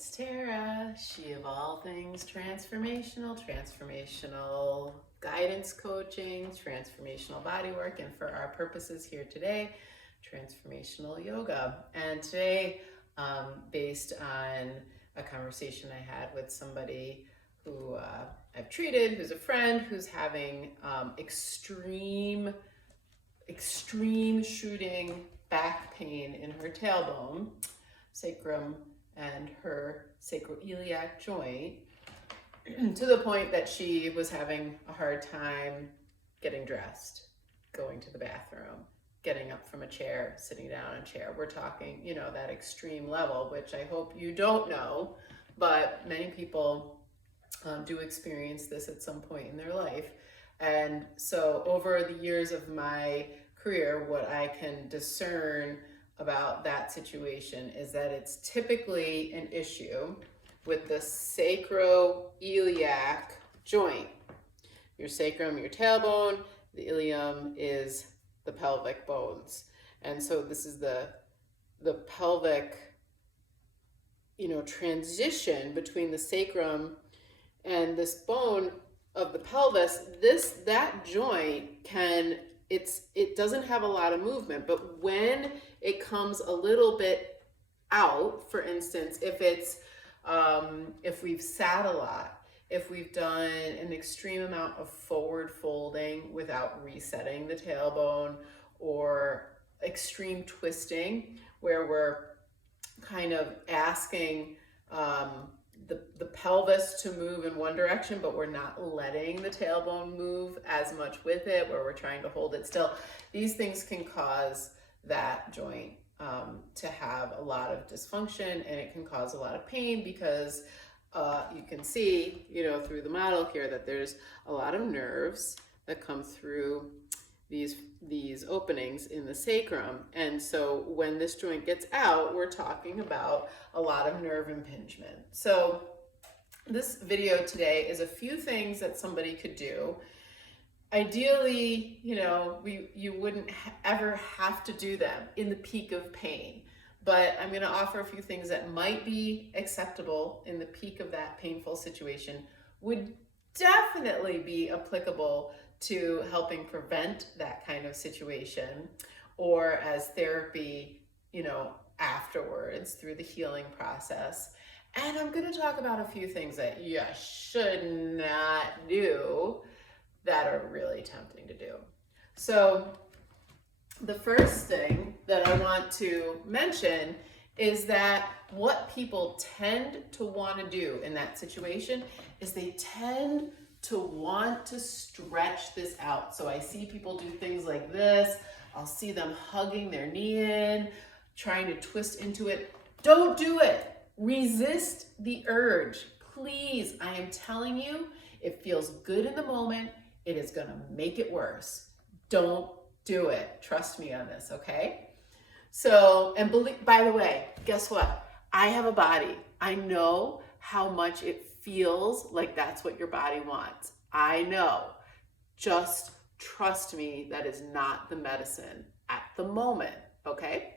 It's Tara, she of all things transformational guidance coaching, transformational body work, and for our purposes here today, transformational yoga. And today, based on a conversation I had with somebody who I've treated, who's a friend, who's having extreme shooting back pain in her tailbone, sacrum, and her sacroiliac joint, to the point that she was having a hard time getting dressed, going to the bathroom, getting up from a chair, sitting down in a chair. We're talking, that extreme level, which I hope you don't know, but many people do experience this at some point in their life. And so over the years of my career, what I can discern about that situation is that it's typically an issue with the sacroiliac joint. Your sacrum, your tailbone, the ilium is the pelvic bones. And so this is the pelvic, transition between the sacrum and this bone of the pelvis. That joint it doesn't have a lot of movement, but when it comes a little bit out, for instance, if we've sat a lot, if we've done an extreme amount of forward folding without resetting the tailbone, or extreme twisting where we're kind of asking the pelvis to move in one direction, but we're not letting the tailbone move as much with it, where we're trying to hold it still. These things can cause that joint to have a lot of dysfunction, and it can cause a lot of pain because you can see, through the model here, that there's a lot of nerves that come through these openings in the sacrum. And so when this joint gets out, we're talking about a lot of nerve impingement. So this video today is a few things that somebody could do. Ideally, you wouldn't ever have to do them in the peak of pain, but I'm going to offer a few things that might be acceptable in the peak of that painful situation, would definitely be applicable to helping prevent that kind of situation, or as therapy, afterwards through the healing process. And I'm going to talk about a few things that you should not do that are really tempting to do. So the first thing that I want to mention is that what people tend to want to do in that situation is they tend to want to stretch this out. So I see people do things like this. I'll see them hugging their knee in, trying to twist into it. Don't do it. Resist the urge. Please, I am telling you, it feels good in the moment. It is going to make it worse. Don't do it. Trust me on this, okay? So, and by the way, guess what? I have a body. I know how much it feels like that's what your body wants. I know. Just trust me, that is not the medicine at the moment, okay?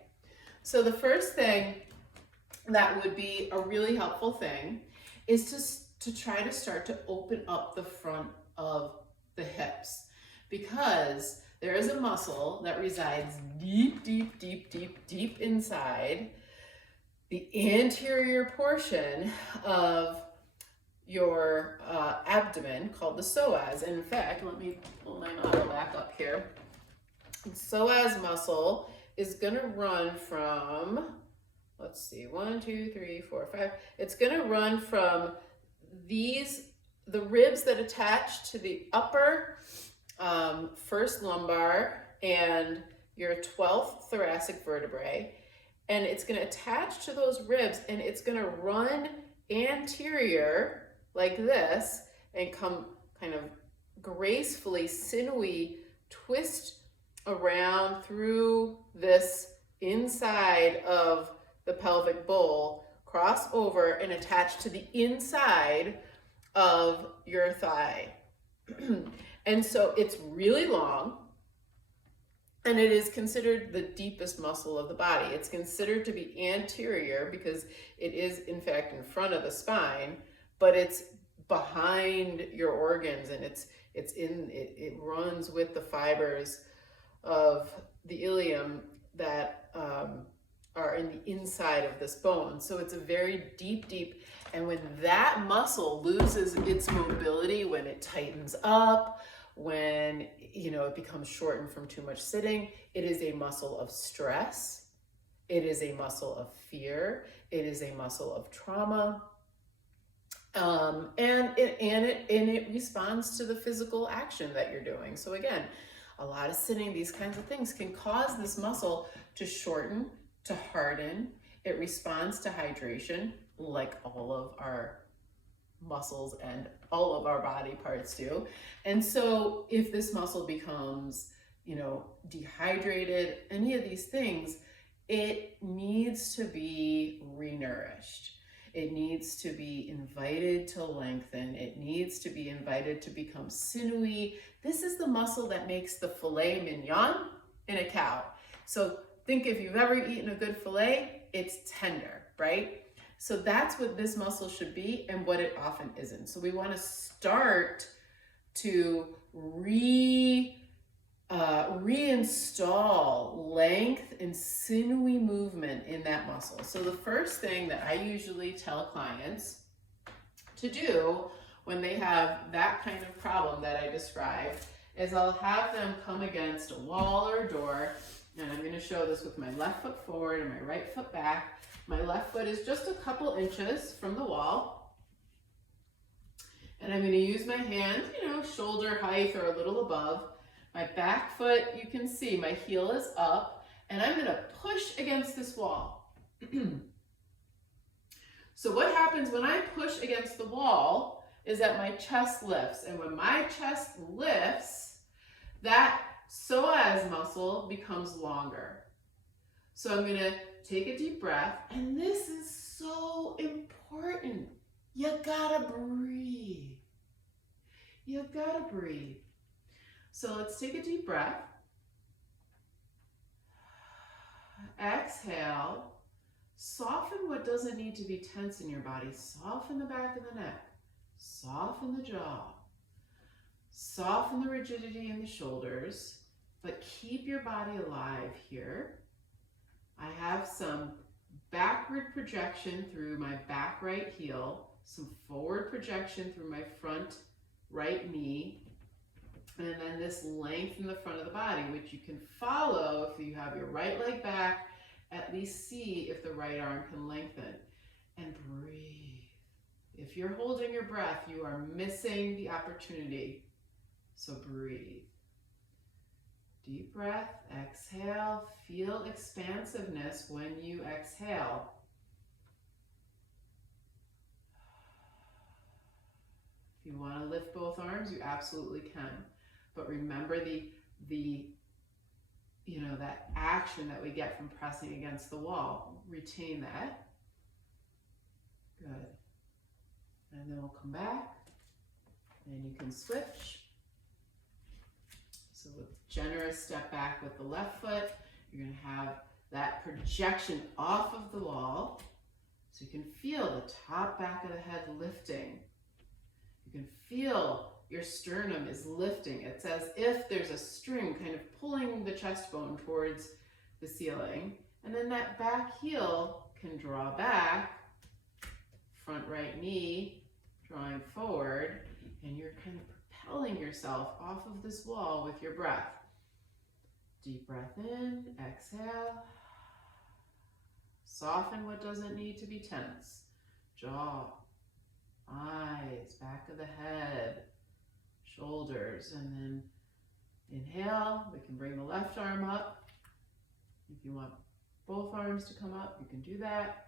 So the first thing that would be a really helpful thing is to try to start to open up the front of the hips, because there is a muscle that resides deep inside the anterior portion of your abdomen, called the psoas. And in fact, let me pull my model back up here. The psoas muscle is going to run from, let's see, 1, 2, 3, 4, 5. It's going to run from the ribs that attach to the upper first lumbar and your 12th thoracic vertebrae. And it's going to attach to those ribs, and it's going to run anterior like this and come kind of gracefully, sinewy twist around through this inside of the pelvic bowl, cross over and attach to the inside of your thigh. And so it's really long. And it is considered the deepest muscle of the body. It's considered to be anterior because it is in fact in front of the spine, but it's behind your organs, and it runs with the fibers of the ilium that are in the inside of this bone. So it's a very deep, and when that muscle loses its mobility, when it tightens up, when it becomes shortened from too much sitting, it is a muscle of stress, it is a muscle of fear, it is a muscle of trauma, and it responds to the physical action that you're doing. So again, a lot of sitting, these kinds of things can cause this muscle to shorten, to harden. It responds to hydration, like all of our muscles and all of our body parts do. And so if this muscle becomes, dehydrated, any of these things, it needs to be renourished. It needs to be invited to lengthen. It needs to be invited to become sinewy. This is the muscle that makes the filet mignon in a cow. So think if you've ever eaten a good filet, it's tender, right? So that's what this muscle should be and what it often isn't. So we want to start to reinstall length and sinewy movement in that muscle. So the first thing that I usually tell clients to do when they have that kind of problem that I described is I'll have them come against a wall or a door, and I'm going to show this with my left foot forward and my right foot back. My left foot is just a couple inches from the wall, and I'm going to use my hand, shoulder height or a little above. My back foot, you can see my heel is up, and I'm going to push against this wall. So what happens when I push against the wall is that my chest lifts, and when my chest lifts, that psoas muscle becomes longer. So I'm going to take a deep breath, and this is so important. You gotta breathe. You gotta breathe. So let's take a deep breath. Exhale. Soften what doesn't need to be tense in your body. Soften the back of the neck. Soften the jaw. Soften the rigidity in the shoulders, but keep your body alive here. I have some backward projection through my back right heel, some forward projection through my front right knee, and then this length in the front of the body, which you can follow if you have your right leg back, at least see if the right arm can lengthen. And breathe. If you're holding your breath, you are missing the opportunity. So breathe. Deep breath, exhale, feel expansiveness when you exhale. If you want to lift both arms, you absolutely can. But remember that action that we get from pressing against the wall. Retain that. Good. And then we'll come back and you can switch. So with generous step back with the left foot, you're going to have that projection off of the wall. So you can feel the top back of the head lifting. You can feel your sternum is lifting. It's as if there's a string kind of pulling the chest bone towards the ceiling. And then that back heel can draw back, front right knee drawing forward, and you're kind of propelling yourself off of this wall with your breath. Deep breath in, exhale. Soften what doesn't need to be tense. Jaw, eyes, back of the head, shoulders, and then inhale. We can bring the left arm up. If you want both arms to come up, you can do that.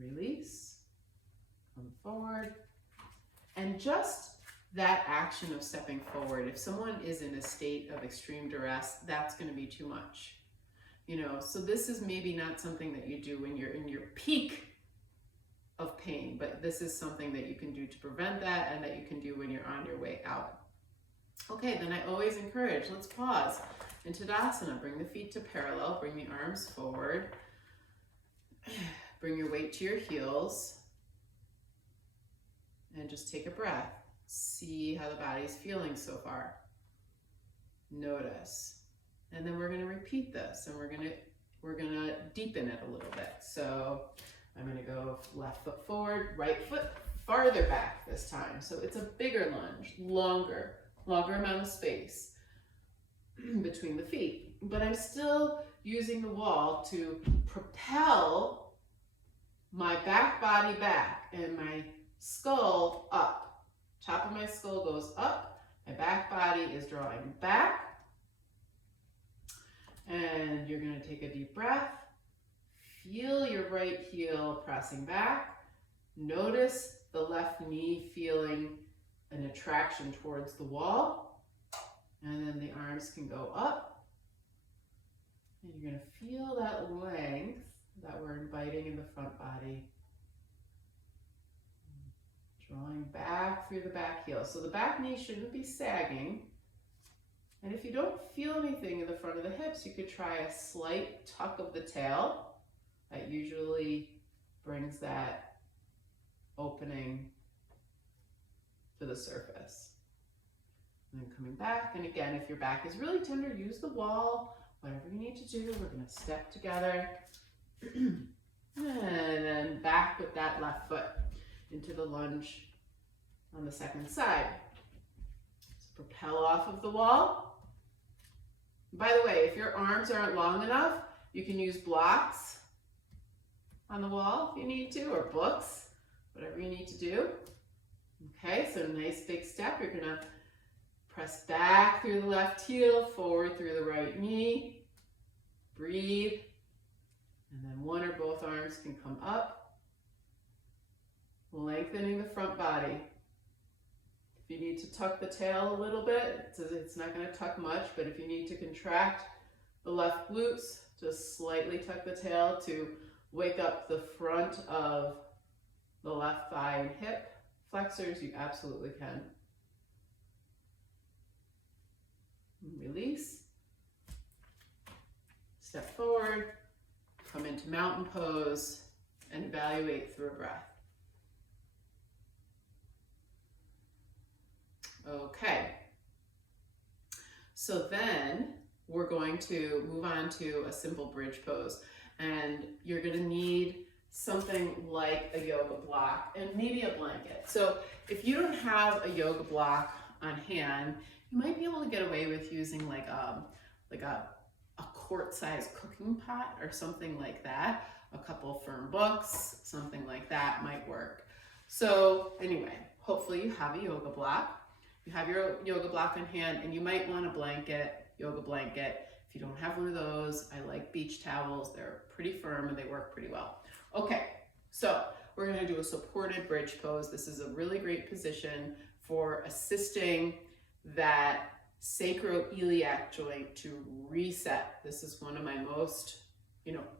Release, come forward, and just that action of stepping forward, if someone is in a state of extreme duress, that's going to be too much. So this is maybe not something that you do when you're in your peak of pain, but this is something that you can do to prevent that and that you can do when you're on your way out. Okay, then I always encourage, let's pause. In Tadasana, bring the feet to parallel, bring the arms forward, bring your weight to your heels, and just take a breath. See how the body's feeling so far. Notice. And then we're gonna repeat this, and we're gonna deepen it a little bit. So I'm gonna go left foot forward, right foot farther back this time. So it's a bigger lunge, longer amount of space between the feet. But I'm still using the wall to propel my back body back and my skull up. Top of my skull goes up, my back body is drawing back. And you're gonna take a deep breath. Feel your right heel pressing back. Notice the left knee feeling an attraction towards the wall. And then the arms can go up. And you're gonna feel that length that we're inviting in the front body. Drawing back through the back heel. So the back knee shouldn't be sagging. And if you don't feel anything in the front of the hips, you could try a slight tuck of the tail. That usually brings that opening to the surface. And then coming back, and again, if your back is really tender, use the wall, whatever you need to do. We're gonna step together. And then back with that left foot into the lunge on the second side. So propel off of the wall. By the way, if your arms aren't long enough, you can use blocks on the wall if you need to, or books, whatever you need to do. Okay, so nice big step. You're gonna press back through the left heel, forward through the right knee. Breathe. And then one or both arms can come up, lengthening the front body. If you need to tuck the tail a little bit, it's not going to tuck much, but if you need to contract the left glutes, just slightly tuck the tail to wake up the front of the left thigh and hip flexors, you absolutely can. Release. Step forward, come into mountain pose, and evaluate through a breath. Okay, so then we're going to move on to a simple bridge pose, and you're going to need something like a yoga block and maybe a blanket. So if you don't have a yoga block on hand, you might be able to get away with using like a quart-sized cooking pot or something like that. A couple firm books, something like that might work. So anyway, hopefully you have a yoga block. You have your yoga block on hand, and you might want a blanket, yoga blanket. If you don't have one of those, I like beach towels. They're pretty firm and they work pretty well. Okay, so we're gonna do a supported bridge pose. This is a really great position for assisting that sacroiliac joint to reset. This is one of my most,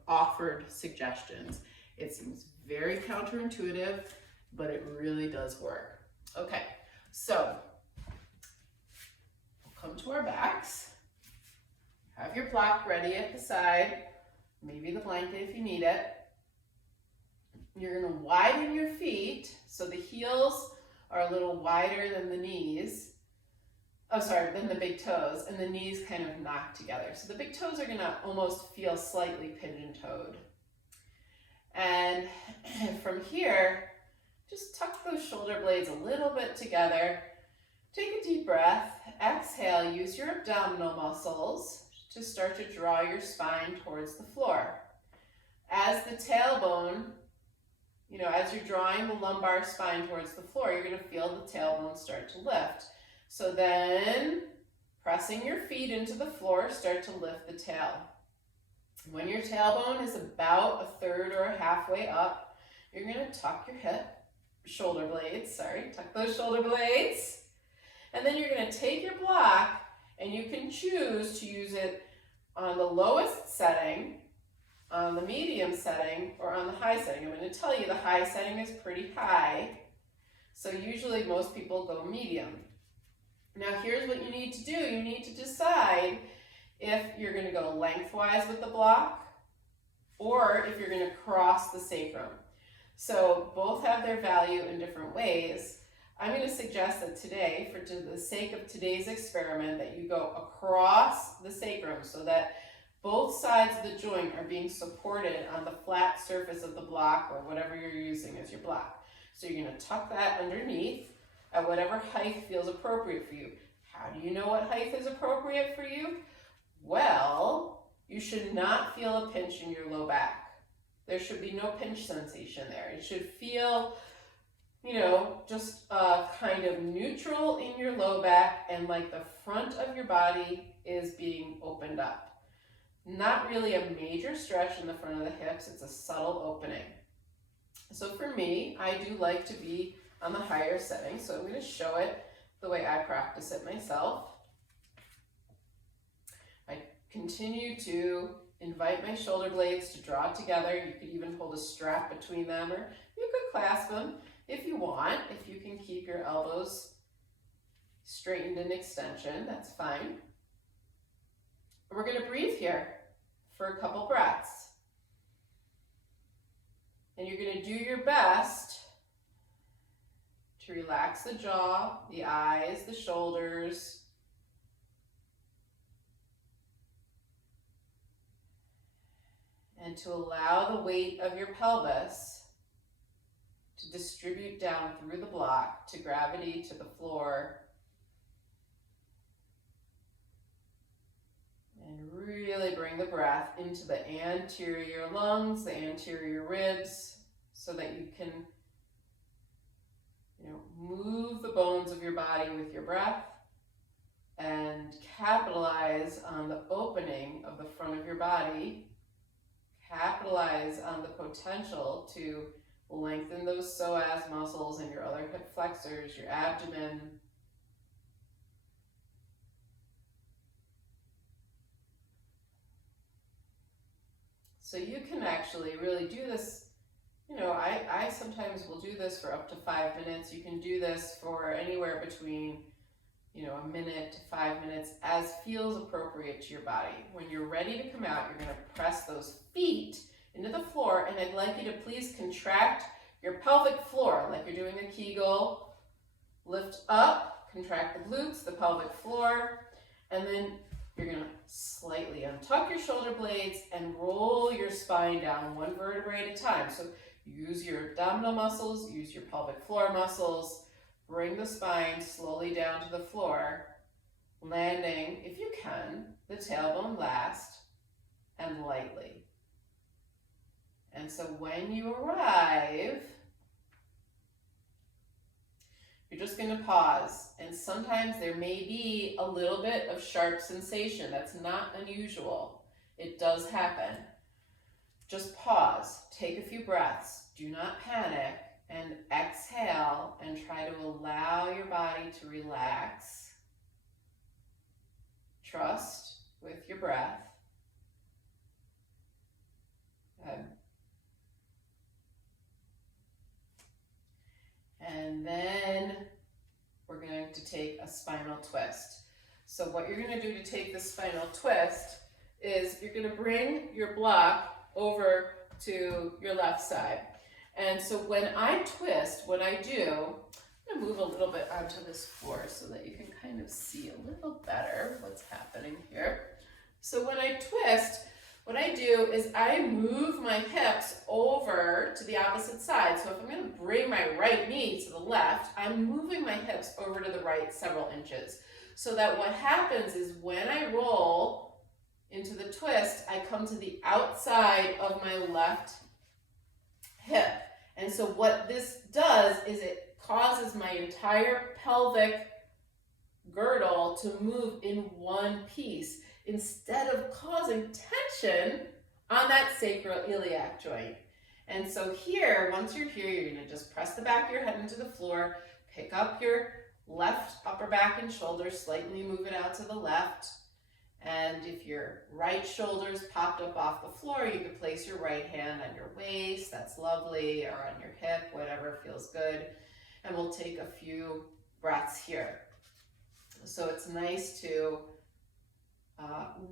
offered suggestions. It seems very counterintuitive, but it really does work. Okay, so we'll come to our backs. Have your block ready at the side, maybe the blanket if you need it. You're gonna widen your feet so the heels are a little wider than the knees. Than the big toes, and the knees kind of knock together. So the big toes are gonna almost feel slightly pigeon-toed. And from here, just tuck those shoulder blades a little bit together. Take a deep breath, exhale, use your abdominal muscles to start to draw your spine towards the floor. As the tailbone, as you're drawing the lumbar spine towards the floor, you're gonna feel the tailbone start to lift. So then, pressing your feet into the floor, start to lift the tail. When your tailbone is about a third or halfway up, you're gonna tuck your tuck those shoulder blades. And then you're gonna take your block, and you can choose to use it on the lowest setting, on the medium setting or on the high setting. I'm going to tell you the high setting is pretty high, so usually most people go medium. Now here's what you need to do. You need to decide if you're going to go lengthwise with the block or if you're going to cross the sacrum. So both have their value in different ways. I'm going to suggest that today, for the sake of today's experiment, that you go across the sacrum so that both sides of the joint are being supported on the flat surface of the block or whatever you're using as your block. So you're going to tuck that underneath at whatever height feels appropriate for you. How do you know what height is appropriate for you? Well, you should not feel a pinch in your low back. There should be no pinch sensation there. It should feel, just kind of neutral in your low back and like the front of your body is being opened up. Not really a major stretch in the front of the hips, it's a subtle opening. So for me, I do like to be on the higher setting, so I'm going to show it the way I practice it myself. I continue to invite my shoulder blades to draw together. You could even hold a strap between them, or you could clasp them if you want. If you can keep your elbows straightened in extension, that's fine. And we're going to breathe here for a couple breaths. And you're going to do your best to relax the jaw, the eyes, the shoulders, and to allow the weight of your pelvis to distribute down through the block to gravity, to the floor, and really bring the breath into the anterior lungs, the anterior ribs, so that you can move the bones of your body with your breath and capitalize on the opening of the front of your body. Capitalize on the potential to lengthen those psoas muscles and your other hip flexors, your abdomen. So you can actually really do this. I sometimes will do this for up to 5 minutes. You can do this for anywhere between, a minute to 5 minutes, as feels appropriate to your body. When you're ready to come out, you're going to press those feet into the floor, and I'd like you to please contract your pelvic floor like you're doing a Kegel. Lift up, contract the glutes, the pelvic floor, and then you're going to slightly untuck your shoulder blades and roll your spine down one vertebrae at a time. So use your abdominal muscles, use your pelvic floor muscles, bring the spine slowly down to the floor, landing, if you can, the tailbone last and lightly. And so when you arrive, you're just going to pause, and sometimes there may be a little bit of sharp sensation. That's not unusual. It does happen. Just pause, take a few breaths, do not panic, and exhale and try to allow your body to relax. Trust with your breath. Good. And then we're going to take a spinal twist. So what you're going to do to take the spinal twist is you're going to bring your block over to your left side. And so when I twist, what I do, I'm going to move a little bit onto this floor so that you can kind of see a little better what's happening here. So when I twist, what I do is I move my hips over to the opposite side. So if I'm going to bring my right knee to the left, I'm moving my hips over to the right several inches. So that what happens is when I roll into the twist, I come to the outside of my left hip. And so what this does is it causes my entire pelvic girdle to move in one piece, instead of causing tension on that sacroiliac joint. And so here, once you're here, you're going to just press the back of your head into the floor, pick up your left upper back and shoulders, slightly move it out to the left, and And if your right shoulder's popped up off the floor, you could place your right hand on your waist, that's lovely, or on your hip, whatever feels good. And we'll take a few breaths here. So it's nice to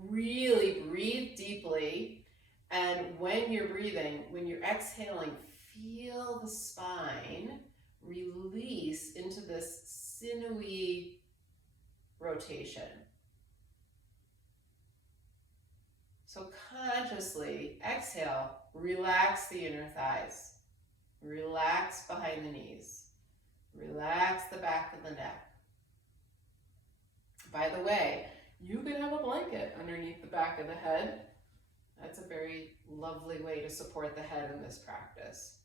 really breathe deeply. And when you're breathing, when you're exhaling, feel the spine release into this sinewy rotation. So consciously exhale, relax the inner thighs, relax behind the knees, relax the back of the neck. By the way, you can have a blanket underneath the back of the head. That's a very lovely way to support the head in this practice.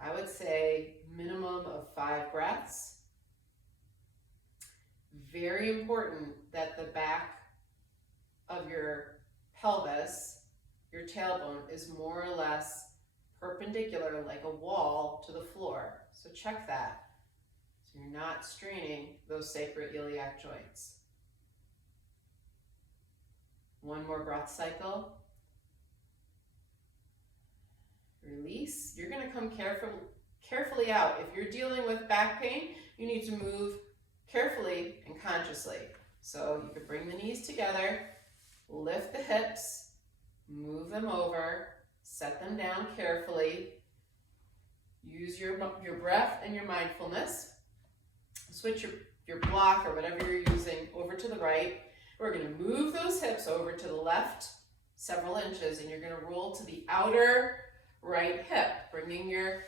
I would say minimum of 5 breaths. Very important that the back of your pelvis, your tailbone, is more or less perpendicular, like a wall to the floor. So check that. So you're not straining those sacroiliac joints. One more breath cycle. Release. You're going to come carefully out. If you're dealing with back pain, you need to move carefully and consciously. So you could bring the knees together, lift the hips, move them over, set them down carefully. Use your breath and your mindfulness. Switch your block or whatever you're using over to the right. We're going to move those hips over to the left several inches, and you're going to roll to the outer right hip, bringing your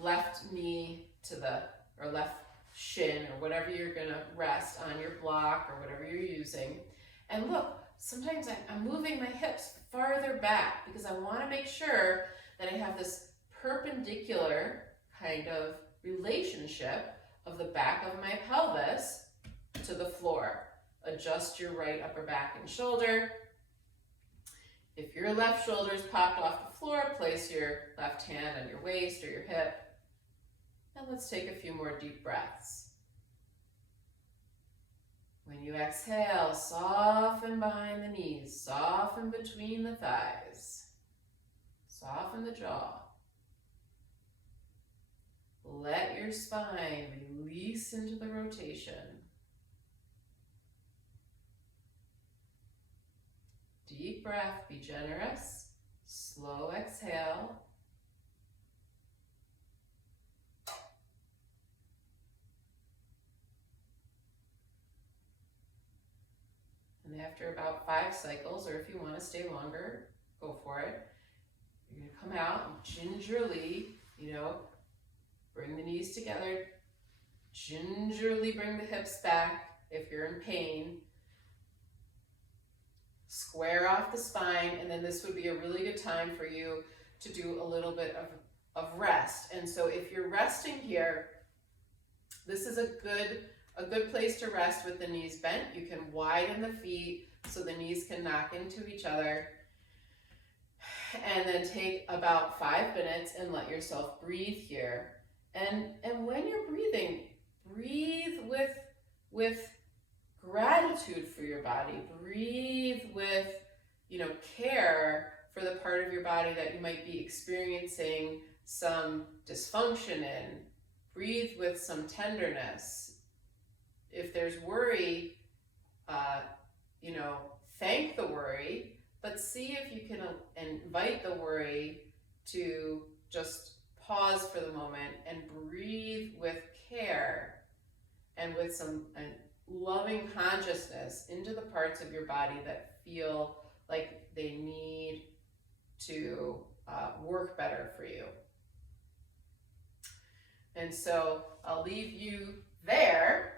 left knee to or left shin, or whatever you're going to rest on your block or whatever you're using. And look, sometimes I'm moving my hips farther back because I want to make sure that I have this perpendicular kind of relationship of the back of my pelvis to the floor. Adjust your right upper back and shoulder. If your left shoulder's popped off the floor, place your left hand on your waist or your hip. And let's take a few more deep breaths. When you exhale, soften behind the knees, soften between the thighs, soften the jaw. Let your spine release into the rotation. Deep breath, be generous. Slow exhale. And after about 5 cycles, or if you want to stay longer, go for it. You're going to come out and gingerly, bring the knees together. Gingerly bring the hips back if you're in pain. Square off the spine, and then this would be a really good time for you to do a little bit of rest. And so if you're resting here, this is a good place to rest with the knees bent. You can widen the feet so the knees can knock into each other. And then take about 5 minutes and let yourself breathe here. And when you're breathing, breathe with gratitude for your body. Breathe with, care for the part of your body that you might be experiencing some dysfunction in. Breathe with some tenderness. If there's worry, thank the worry, but see if you can invite the worry to just pause for the moment and breathe with care and with some loving consciousness into the parts of your body that feel like they need to work better for you. And so I'll leave you there,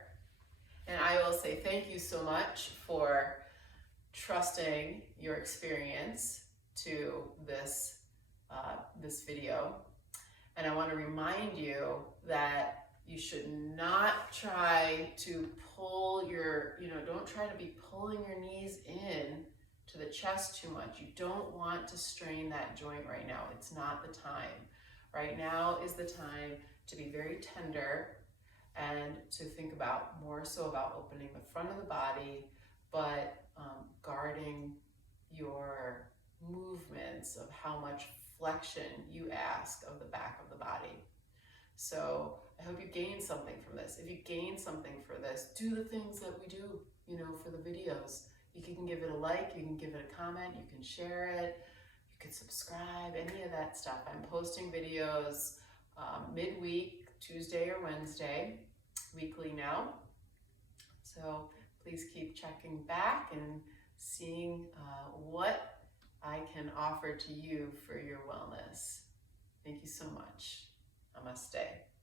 and I will say thank you so much for trusting your experience to this video. And I want to remind you that you should not try to pull don't try to be pulling your knees in to the chest too much. You don't want to strain that joint right now. It's not the time. Right now is the time to be very tender and to think more so about opening the front of the body, but guarding your movements of how much flexion you ask of the back of the body. So I hope you gain something from this. If you gain something for this, do the things that we do, you know, for the videos. You can give it a like, you can give it a comment, you can share it, you can subscribe, any of that stuff. I'm posting videos midweek, Tuesday or Wednesday, weekly now. So please keep checking back and seeing what I can offer to you for your wellness. Thank you so much. Namaste.